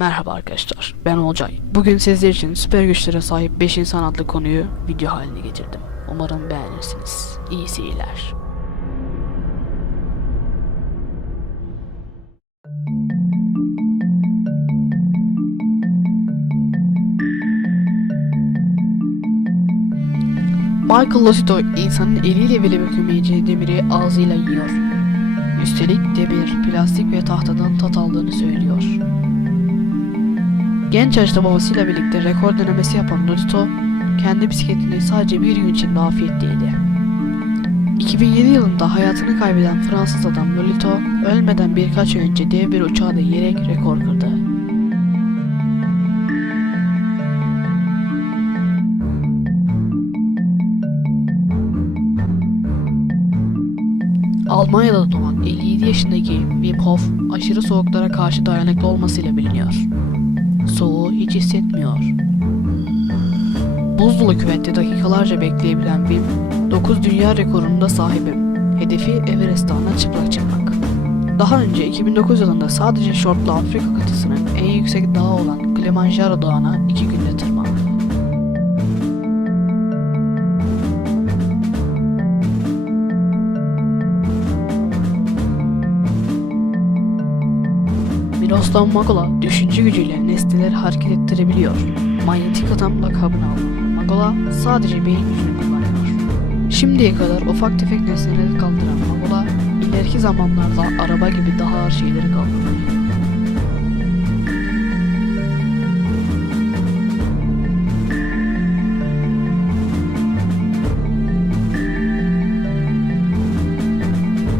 Merhaba arkadaşlar, ben Olcay. Bugün sizler için süper güçlere sahip 5 insan adlı konuyu video haline getirdim. Umarım beğenirsiniz. İyi seyirler. Michael Losito insanın eliyle bile bükemeyeceği demiri ağzıyla yiyor. Üstelik demir, plastik ve tahtadan tat aldığını söylüyor. Genç yaşta babasıyla birlikte rekor denemesi yapan Lotito, kendi bisikletini sadece bir gün içinde afiyetteydi. 2007 yılında hayatını kaybeden Fransız adam Lolito, ölmeden birkaç ay önce dev bir uçağı da rekor kırdı. Almanya'da doğan 57 yaşındaki Wim Hof aşırı soğuklara karşı dayanıklı olmasıyla biliniyor. Soğuğu hiç hissetmiyor. Buz dolu küvette dakikalarca bekleyebilen Wim, 9 dünya rekorunda sahibim. Hedefi Everest Dağı'na çıplak çıkmak. Daha önce 2009 yılında sadece şortlu Afrika kıtasının en yüksek dağı olan Kilimanjaro Dağı'na 2 günde Miroslav Magola düşünce gücüyle nesneleri hareket ettirebiliyor. Manyetik adam lakabını aldı. Magola sadece beyin gücünü kullanıyor. Şimdiye kadar ufak tefek nesneleri kaldıran Magola, ileriki zamanlarda araba gibi daha ağır şeyleri kaldırır.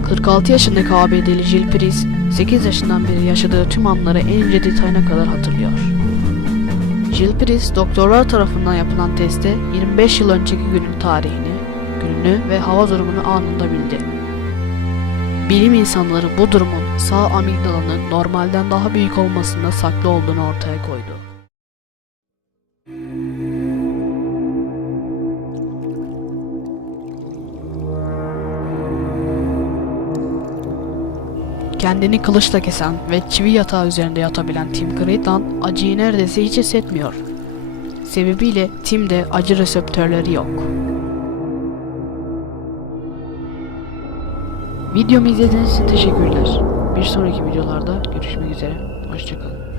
...46 yaşındaki ABD'li Jill Priest 8 yaşından beri yaşadığı tüm anları en ince detayına kadar hatırlıyor. Jill Priest doktorlar tarafından yapılan testte 25 yıl önceki günün tarihini, gününü ve hava durumunu anında bildi. Bilim insanları bu durumun sağ amigdalanın normalden daha büyük olmasında saklı olduğunu ortaya koydu. Kendini kılıçla kesen ve çivi yatağı üzerinde yatabilen Tim Crichton acıyı neredeyse hiç hissetmiyor. Sebebiyle Tim'de acı reseptörleri yok. Videomu izlediğiniz için teşekkürler. Bir sonraki videolarda görüşmek üzere. Hoşçakalın.